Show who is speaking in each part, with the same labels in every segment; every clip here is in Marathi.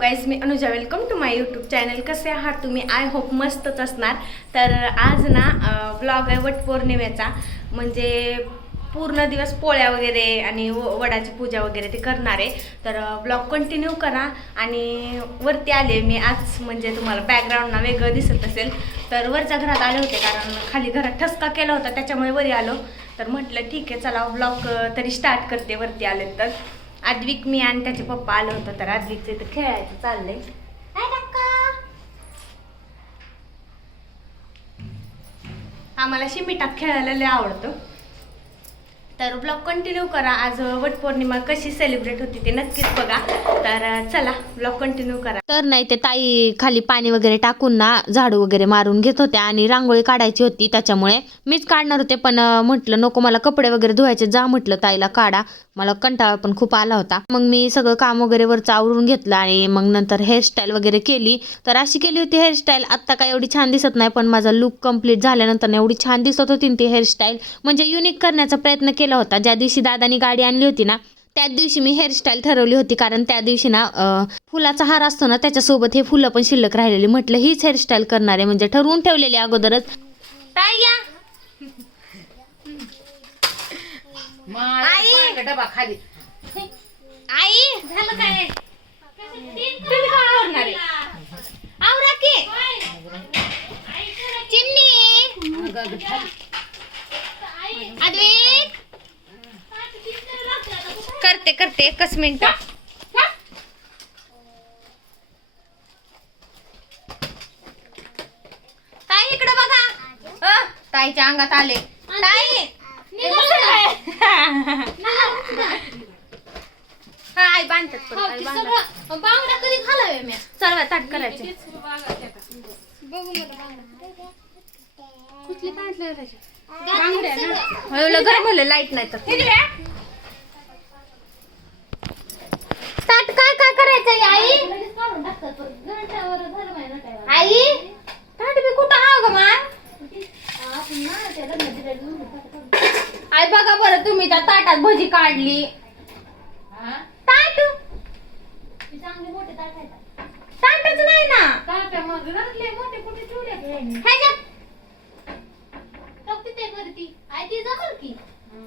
Speaker 1: Guys me Anuja welcome to my YouTube channel कसे आहात तुम्ही? आय होप मस्तच असणार. तर आज ना ब्लॉग आहे वटपौर्णिमेचा. म्हणजे पूर्ण दिवस पोळ्या वगैरे आणि व- वडाची पूजा वगैरे ते करणार आहे. तर ब्लॉग कंटिन्यू करा. आणि वरती आले मी आज म्हणजे तुम्हाला बॅकग्राऊंडना वेगळं दिसत असेल. तर वरच्या घरात आले होते कारण खाली घरात ठसका केला होता त्याच्यामुळे वरी आलो. तर म्हटलं ठीक आहे चला ब्लॉग तरी स्टार्ट करते वरती आले तर. आद्विक मी आणि त्याचे पप्पा आलं होतं तर आद्विकचं इथं खेळायचं चाललंय. आम्हाला शिमिटात खेळायला लय आवडतं. तर ब्लॉग कंटिन्यू करा. आज वटपौर्णिमा कशी सेलिब्रेट होती ते नक्कीच बघा. तर चला ब्लॉग कंटिन्यू करा.
Speaker 2: तर नाही ते ताई खाली पाणी वगैरे टाकून ना झाडू वगैरे मारून घेत होत्या आणि रांगोळी काढायची होती. त्याच्यामुळे मीच काढणार होते पण म्हटलं नको मला कपडे वगैरे धुवायचे जा म्हटलं ताईला काढा. मला कंटाळा पण खूप आला होता. मग मी सगळं काम वगैरे वरचं आवरून घेतलं आणि मग नंतर हेअरस्टाईल वगैरे केली. तर अशी केली होती हेअरस्टाईल आत्ता काय एवढी छान दिसत नाही पण माझा लुक कंप्लीट झाल्यानंतर एवढी छान दिसत होती ती हेअरस्टाईल म्हणजे युनिक करण्याचा प्रयत्न केला होता. ज्या दिवशी दादानी गाडी आणली होती ना त्याच दिवशी मी हेअरस्टाईल ठरवली होती. कारण त्या दिवशी ना फुलाचा हार असतो ना त्याच्यासोबत हे फुलं पण शिल्लक राहिलेली. म्हटलं हीच हेअरस्टाईल करणार आहे. म्हणजे ठरवून ठेवलेली अगोदरच.
Speaker 3: आई! डबा खाली.
Speaker 1: आई! झालं काय? तुम्ही काय आवरणार आहे? आवरा की. चिमणी! करते करते एकच मिनिट. ताई इकडे बघा. अ, ताईच्या अंगात आले. ताई. हा आई बांधतात पण, आई बांधतात.
Speaker 3: बांगड्या कधी घालावे मी?
Speaker 1: सर्व ताट करायचे.
Speaker 3: कुठली
Speaker 1: लाइट नाही तर. ताट काय काय करायचंय आई? आई? ताट बी कुठं हा ग मा आई बघा बरं तुम्ही त्या ताटात भजी काढली. ताट? ताटच नाही ना? ह्याच्यात.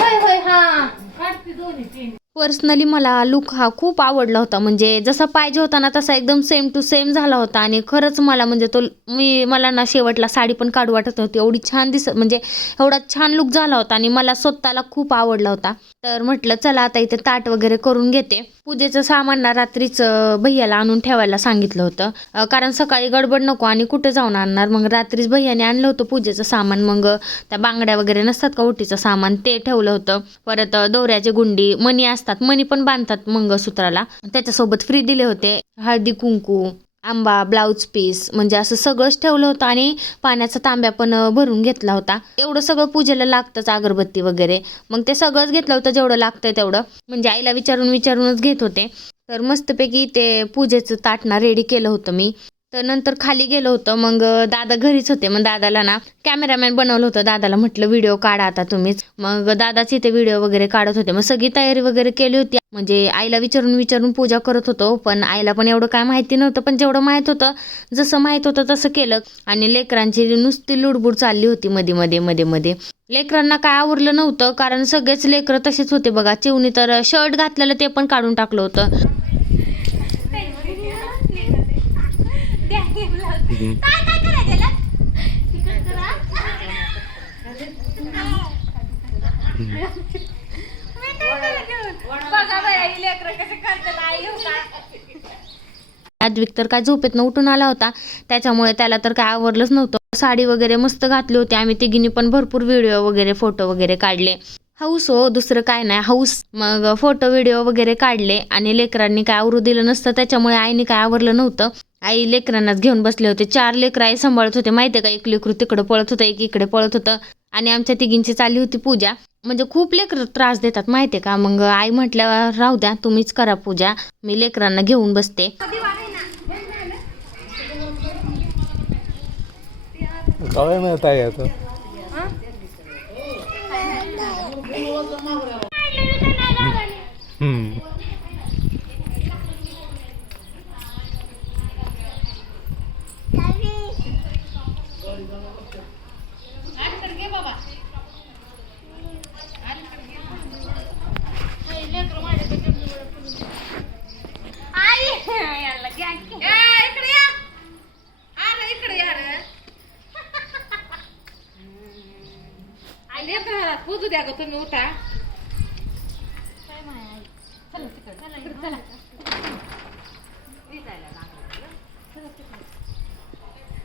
Speaker 1: होय होय हा.
Speaker 2: पर्सनली मला लुक हा खूप आवडला होता. म्हणजे जसा पाहिजे होता ना तसा एकदम सेम टू सेम झाला होता. आणि खरंच मला म्हणजे तो मी मला ना शेवटला साडी पण काढू वाटत होती एवढी छान दिसत म्हणजे एवढा छान लुक झाला होता आणि मला स्वतःला खूप आवडला होता. तर म्हटलं चला आता इथे ताट वगैरे करून घेते. पूजेचं सामान ना रात्रीच भैयाला आणून ठेवायला सांगितलं होतं. कारण सकाळी गडबड नको आणि कुठे जाऊन आणणार? मग रात्रीच भैयाने आणलं होतं पूजेचं सामान. मग त्या बांगड्या वगैरे नसतात का ओटीचं सामान? ते ठेवलं होतं. परत दोऱ्याचे गुंडी मणी असतात मणी पण बांधतात मंगळसूत्राला. त्याच्यासोबत फ्री दिले होते. हळदी कुंकू आंबा ब्लाऊज पीस म्हणजे असं सगळंच ठेवलं होतं आणि पाण्याचा तांब्या पण भरून घेतला होता. एवढं सगळं पूजेला लागतंच अगरबत्ती वगैरे. मग ते सगळंच घेतलं होतं जेवढं लागतंय तेवढं. म्हणजे आईला विचारून विचारूनच घेत होते. तर मस्तपैकी ते पूजेचं ताटणा रेडी केलं होतं मी. तर नंतर खाली गेलो होतं. मग दादा घरीच होते. मग दादाला ना कॅमेरामॅन बनवलं होतं. दादाला म्हटलं व्हिडिओ काढा आता तुम्हीच. मग दादाच इथे व्हिडिओ वगैरे काढत होते. मग सगळी तयारी वगैरे केली होती. म्हणजे आईला विचारून विचारून पूजा करत होतो. पण आईला पण एवढं काय माहिती नव्हतं. पण जेवढं माहीत होतं जसं माहीत होतं तसं केलं. आणि लेकरांची नुसती लुडबुड चालली होती मध्ये मध्ये मध्ये मध्ये लेकरांना काय आवरलं नव्हतं. कारण सगळेच लेकरं तसेच होते बघा. चिवणी तर शर्ट घातलेलं ते पण काढून टाकलं होतं
Speaker 1: काय काय करायचं याला? मी काय करायचं? बघा बरं, ही लेकरं कशी करतात, आई हो का?
Speaker 2: अद्विक तर काय झोपेतनं उठून आला होता. त्याच्यामुळे त्याला तर काय आवरलंच नव्हतं. साडी वगैरे मस्त घातली होती. आम्ही तिघींनी पण भरपूर व्हिडिओ वगैरे फोटो वगैरे काढले. हाऊस हो दुसरं काय नाही. हाऊस मग फोटो व्हिडिओ वगैरे काढले. आणि लेकरांनी काय आवरू दिलं नसतं. त्याच्यामुळे आईने काय आवरलं नव्हतं. आई लेकरांनाच घेऊन बसले होते. चार लेकरं आई सांभाळत होते. माहिती आहे का? एक लेकरू तिकडं पळत होतं एक इकडे पळत होतं. आणि आमच्या तिघींची चालली होती पूजा. म्हणजे खूप लेकरं त्रास देतात माहिती आहे का? मग आई म्हटल्यावर राहू द्या तुम्हीच करा पूजा. मी लेकरांना घेऊन बसते.
Speaker 4: काय मिळत आहे आता. हम्म.
Speaker 3: इकडे या अरे इकडे या रे लेकराला पुजू द्या ग तुम्ही उठा.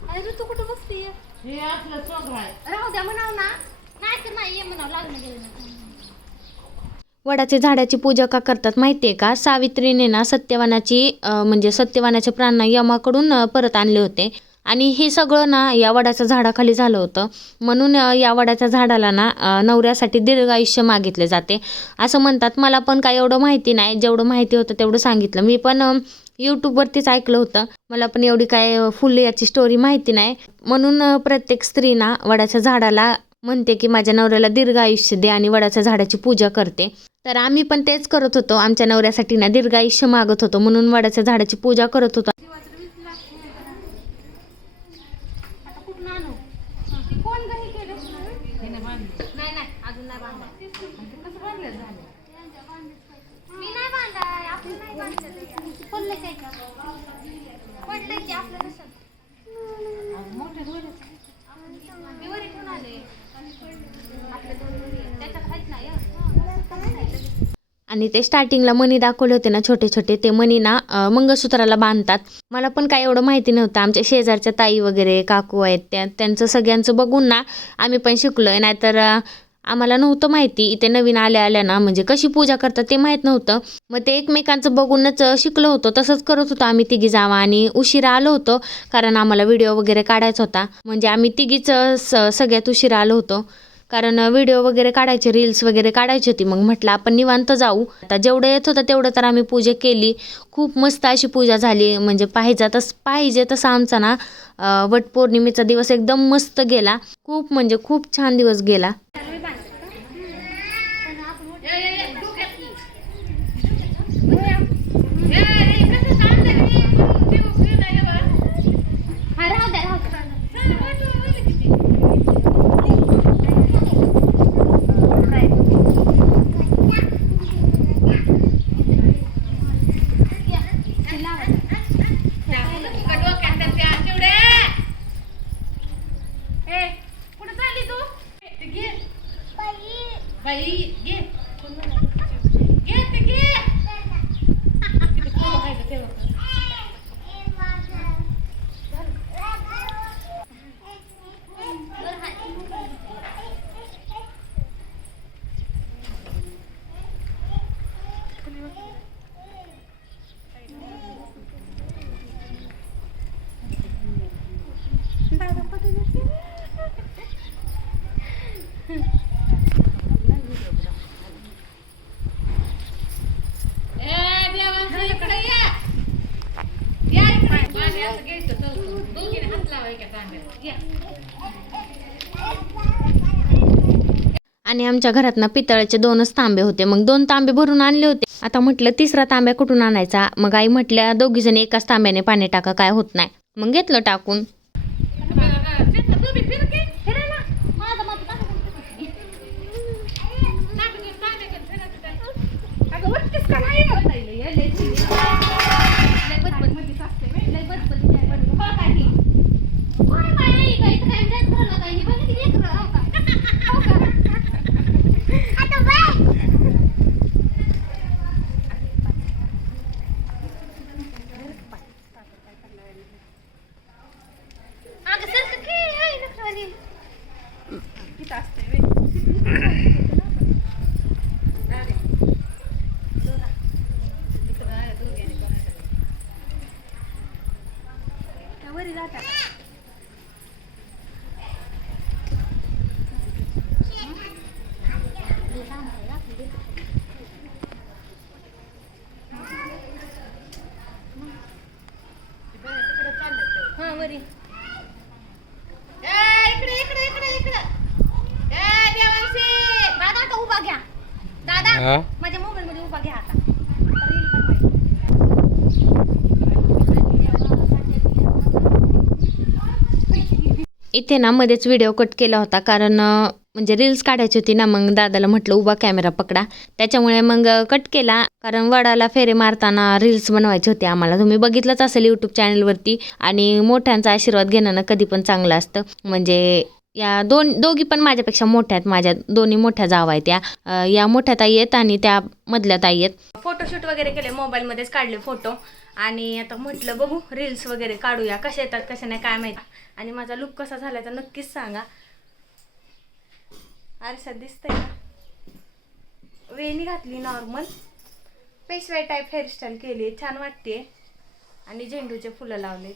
Speaker 1: अरे तू कुठं
Speaker 3: हे आहे.
Speaker 1: राहू द्या म्हणाव ना.
Speaker 3: नाही तर नाही ये म्हणावं लागलं गेलं
Speaker 2: वडाच्या झाडाची पूजा का करतात माहिती आहे का? सावित्रीने ना सत्यवानाची म्हणजे सत्यवानाचे प्राण यमाकडून परत आणले होते. आणि हे सगळं ना या वडाच्या झाडाखाली झालं होतं. म्हणून या वडाच्या झाडाला ना नवऱ्यासाठी दीर्घ आयुष्य मागितले जाते. असं म्हणतात. मला पण काय एवढं माहिती नाही. जेवढं माहिती होतं तेवढं सांगितलं. मी पण यूट्यूबवरतीच ऐकलं होतं. मला पण एवढी काय फुल याची स्टोरी माहिती नाही. म्हणून प्रत्येक स्त्री ना वडाच्या झाडाला म्हणते की माझ्या नवऱ्याला दीर्घ आयुष्य दे आणि वडाच्या झाडाची पूजा करते. तर आम्ही पण तेच करत होतो. आमच्या नवऱ्यासाठी ना दीर्घ आयुष्य मागत होतो. म्हणून वडाच्या झाडाची पूजा करत होतो
Speaker 1: कुठून आणू कोण घरी केलं नाही नाही अजून नाही बांधा कसं बांधलं झालं मी नाही बांधाय आपण नाही बांधलं पडलं काय का? पडलं की आपलं नसत मोठे आले. आपल्या दोन त्याच्यात आहेत
Speaker 2: आणि ते स्टार्टिंगला मणी दाखवले होते ना छोटे छोटे. ते मणी ना मंगळसूत्राला बांधतात. मला पण काय एवढं माहिती नव्हतं. आमच्या शेजारच्या ताई वगैरे काकू आहेत त्या त्यांचं सगळ्यांचं बघून ना आम्ही पण शिकलो आहे नाहीतर आम्हाला नव्हतं माहिती. इथे नवीन आल्या आल्या ना म्हणजे कशी पूजा करतात ते माहीत नव्हतं. मग ते एकमेकांचं बघूनच शिकलो होतो. तसंच करत होतो आम्ही तिघी जावा आणि उशिरा आलो होतो कारण आम्हाला व्हिडिओ वगैरे काढायचा होता. म्हणजे आम्ही तिघीच स सगळ्यात उशिरा आलो होतो. कारण व्हिडिओ वगैरे काढायचे रील्स वगैरे काढायची होती. मग म्हटलं आपण निवांत जाऊ. आता जेवढं येत होतं तेवढं तर आम्ही पूजा केली. खूप मस्त अशी पूजा झाली. म्हणजे पाहिजे तस पाहिजे तसं आमचा ना वटपौर्णिमेचा दिवस एकदम मस्त गेला. खूप म्हणजे खूप छान दिवस गेला.
Speaker 1: हा राहू द्या राहू द्या
Speaker 3: कुठं चालली तू घे बाई घे घे ते घे किती फुलं आहे गं तेव्हा. ए, देवांचं इकडे या. या इकडे. पाण्याचं घ्यायचं चौकून. दोघीने हात लावायचे तांब्यात. या.
Speaker 2: आणि आमच्या घरात ना पितळाचे दोनच तांबे होते. मग दोन तांबे भरून आणले होते. आता म्हटलं तिसरा तांब्या कुठून आणायचा? मग आई म्हटल्या दोघीजणी एकाच तांब्याने पाणी टाका काय होत नाही. मग घेतलं टाकून
Speaker 3: तिथं तुम्ही फिर की. फिरा ना.
Speaker 1: माझं माझं टाकू कुठं?
Speaker 3: टाक की, तांब्याकडे फिरायचं काय. अगं, वरतीच का नाही होत आहे लय, लय चिली. लय बदबदमधीच असते बाई. लय बदबदी आहे. हो का ही?
Speaker 1: कोणी बाई आहे का? इथं काही ड्रेस घालत आहे. ही बघा किती लेकरं, हो का? हो का? आता बाय. अगं सरकं की, हाय लेकरवाली.
Speaker 3: इथं असते बाई. इकडं आहे, दोघींनी करायचं.
Speaker 1: वरी जाता. हा वरी
Speaker 3: ए, इकडे, इकडे, इकडे, इकडे. ए, देवांशी.
Speaker 1: दादा आता उभा घ्या दादा
Speaker 4: हा.
Speaker 1: माझ्या मोबाईल मध्ये उभा घ्या आता. रील बनवायची.
Speaker 2: इथे ना मध्येच व्हिडिओ कट केला होता कारण म्हणजे रील्स काढायची होती ना मग दादाला म्हटलं उभा कॅमेरा पकडा. त्याच्यामुळे मग कट केला कारण वडाला फेरे मारताना रील्स बनवायचे होते आम्हाला. तुम्ही बघितलंच असेल यूट्यूब चॅनलवरती आणि मोठ्यांचा आशीर्वाद घेणं ना कधी पण चांगलं असतं. म्हणजे या दोन दोघी पण माझ्यापेक्षा मोठ्या आहेत. माझ्या दोन्ही मोठ्या जावा आहेत त्या या मोठ्या ताई आहेत आणि त्या मधल्या ताई आहेत.
Speaker 1: फोटोशूट वगैरे केले मोबाईलमध्येच काढले फोटो आणि आता म्हटलं बघू रील्स वगैरे काढूया. कशा येतात कशा नाही काय माहिती. आणि माझा लुक कसा झाला तर नक्कीच सांगा. आरसा दिसतंय का वेणी घातली नॉर्मल पेशवाई टाईप हेअरस्टाईल केली. छान वाटते आणि झेंडूचे फुलं लावले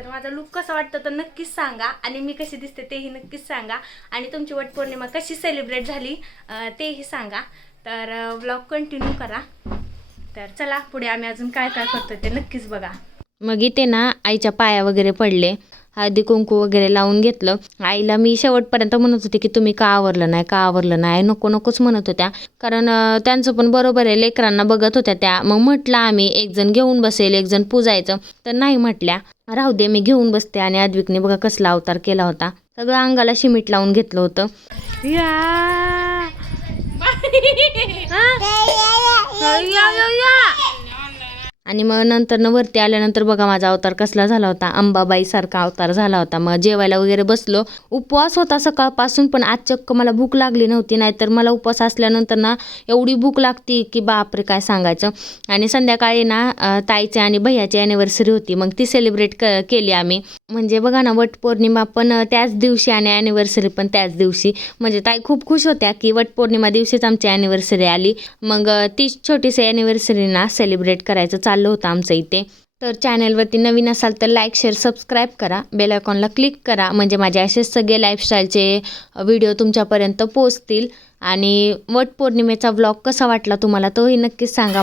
Speaker 1: तर माझा लुक कसा वाटतं तर नक्कीच सांगा. आणि मी कशी दिसते तेही नक्कीच सांगा. आणि तुमची वटपौर्णिमा कशी सेलिब्रेट झाली तेही सांगा. तर ब्लॉग कंटिन्यू करा. तर चला पुढे आम्ही अजून काय काय करतो ते नक्कीच बघा.
Speaker 2: मग इथे ना आईच्या पाया वगैरे पडले. हळदी कुंकू वगैरे लावून घेतलं. आईला मी शेवटपर्यंत म्हणत होते की तुम्ही का आवरलं नाही का आवरलं नाही? नको नकोच म्हणत होत्या. कारण त्यांचं पण बरोबर आहे लेकरांना बघत होत्या त्या. मग म्हटलं आम्ही एक जण घेऊन बसेल एक जण पूजायचं. तर नाही म्हटल्या. राहू दे मी घेऊन बसते. आणि अद्विकने बघा कसला अवतार केला होता. सगळं अंगाला शिमीट लावून घेतलं होतं. आणि मग नंतर वरती आल्यानंतर बघा माझा अवतार कसला झाला होता. अंबाबाईसारखा अवतार झाला होता. मग जेवायला वगैरे बसलो. उपवास होता सकाळपासून पण आज चक्क मला भूक लागली नव्हती. नाहीतर मला उपवास असल्यानंतर ना एवढी भूक लागती की बापरे काय सांगायचं. आणि संध्याकाळी ना ताईचे ताईची आणि भैयाची ॲनिव्हर्सरी होती. मग ती सेलिब्रेट क केली आम्ही. म्हणजे बघा ना वटपौर्णिमा पण त्याच दिवशी आणि ॲनिव्हर्सरी पण त्याच दिवशी. म्हणजे ताई खूप खुश होत्या की वटपौर्णिमा दिवशीच आमची ॲनिव्हर्सरी आली. मग तीच ती छोटीशी ॲनिव्हर्सरी ना सेलिब्रेट करायचं चाललं होतं आमचं इथे. तर चॅनलवरती नवीन असाल तर लाईक शेअर सबस्क्राईब करा. बेल आयकॉनला क्लिक करा. म्हणजे माझे असेच सगळे लाईफस्टाईलचे व्हिडिओ तुमच्यापर्यंत पोचतील आणि वटपौर्णिमेचा व्लॉग कसा वाटला तुम्हाला तोही नक्कीच सांगा.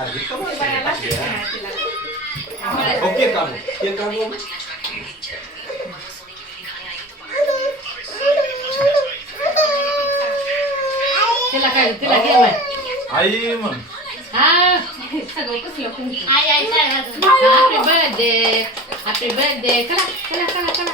Speaker 4: थांब झालं टोपी दबा अरे ओके काम ते काम
Speaker 3: तिला काय तिला गेलाय
Speaker 4: आई मग
Speaker 3: हा सगळं कसलं कुंकू हॅपी बर्थडे हॅपी बर्थडे कला कला कला कला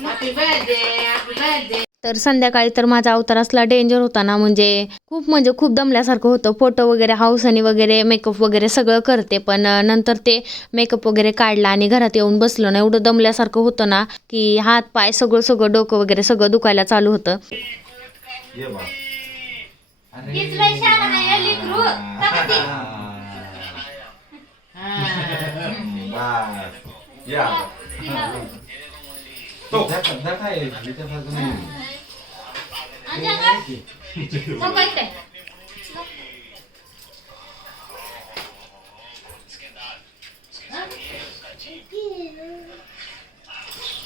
Speaker 3: हॅपी बर्थडे हॅपी बर्थडे
Speaker 2: तर संध्याकाळी तर माझा अवतार असला डेंजर होता ना म्हणजे खूप म्हणजे खूप दमल्यासारखं होतं. फोटो वगैरे हाऊसनी वगैरे मेकअप वगैरे सगळं करते. पण नंतर ते मेकअप वगैरे काढला आणि घरात येऊन बसलो ना एवढं दमल्यासारखं होतं ना की हात पाय सगळं सगळं डोकं वगैरे सगळं दुखायला चालू होतं.
Speaker 4: ये बा बस या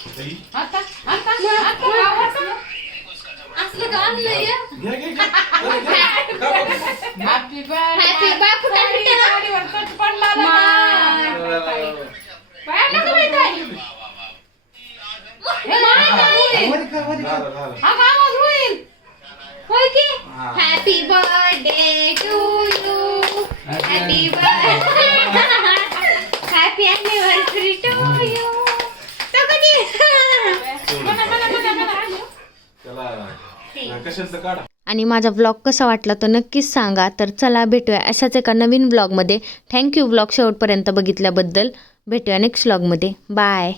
Speaker 4: तो
Speaker 3: आता आता आता असलं का आणलंय हॅपी बर्थडे गाडीवर टच पडला पाया नको बाई ताई. हे नाही का होईल? हा का? आवाज होईल होय की
Speaker 1: happy birthday to you happy birthday happy anniversary to you तो कधी
Speaker 3: म्हणा, म्हणा, म्हणा, म्हणा.
Speaker 4: त्याला कशाचं काढा?
Speaker 2: आणि माझा व्लॉग कसा वाटला तो नक्कीच सांगा. तर चला भेटूया अशाच एका नवीन व्लॉगमध्ये थँक्यू व्लॉग शेवटपर्यंत बघितल्याबद्दल. भेटूया नेक्स्ट व्लॉगमध्ये बाय